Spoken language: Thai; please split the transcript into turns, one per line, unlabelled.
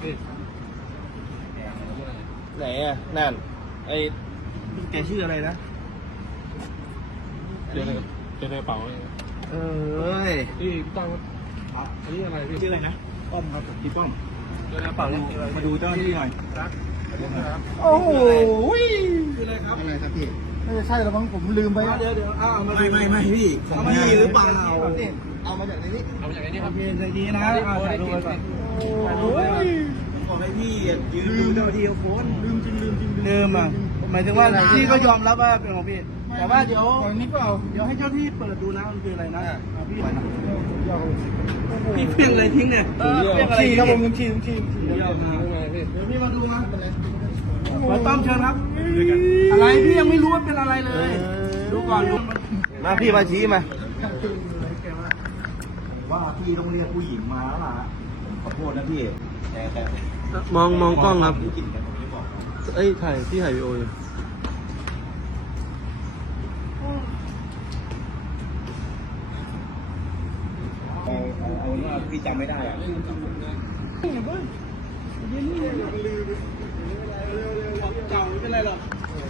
ไหนอ่ะนั่นไอ้แกชื่ออะไรนะ
เจอในกระเป๋า
เอ้ย
พี่ตั้งอันนี้อะไรพี่
ชื่ออะไรนะป้อมครับผมพี่ป้อม
เจอในกระเป๋าเนี่ย
มาดูเจ้าหน้าที่หน่อย
โอ้โห
คืออะไรครับอะไรครับพี่
ไม่ใช่แล้วมั้งผมลืมไป
เดี๋ยวเอามาไม่พี่ของพี่หรือเปล่า
เอามาจากในนี้
เอามาจากไหนนี่ค
โอ
รับ
เคใจดีนะถ่ายรูปไว้ก่อน
โอ้ย
ขอให้พี่ยืนดูเจ้าหน้าที่เขาโพสลืมจริง
ลืมอ่ะหมายถึงว่าพี่ก็ยอมรับว่าเป็นของพี่แต่ว่าเดี๋ยว
นี่เปล่า
เดี๋ยวให้เจ้าที่เปิดดูนะมันคืออะไรนะพี่
พี่เพี้ยงอะไรทิ้งเนี่ย
เรียกอะไรครับผมชี้
เดี๋ยวเอาไงพี่
เดี๋ยวพี่มาดูนะ
มาต้อมเชิญครับอะไรพี่ยังไม่รู้ว่าเป็นอะไรเลย ดูก่อนดู
มาพี่มาชี้มา
ว่าพี่ต้องเรียกผู้หญิงมาแล้วล่ะขอโทษนะพี่แต่
มองกล้องครับ
กลิ่นแต่ผมไม่บอก
เอ้ยถ่ายพี่ถ่ายวีดีโออยู่
เอาว่าพี่จำไม่ได้อะ
เก่าไม่เป็นไรหรอก